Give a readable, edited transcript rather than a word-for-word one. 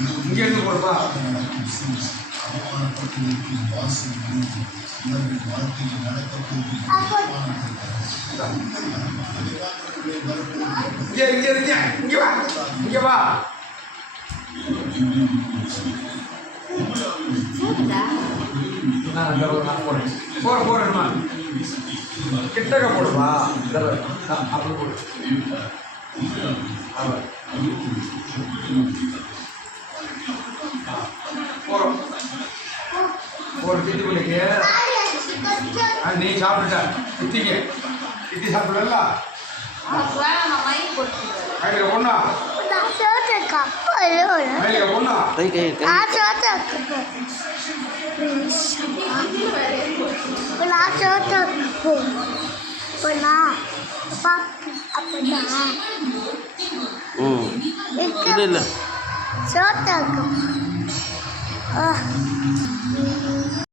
இங்கே இருந்து போடுப்பா. இங்கே வா, இங்கே வா. போடுமா கிட்டக்க போடுவா. அப்படி போடு. போறோம் ஒரு சிட்டி பிள்ளைக்கு நீ சாப்பிட்டுட்ட. சித்திக்கு சித்தி சாப்பிடல பொண்ணா பொண்ணா இல்லை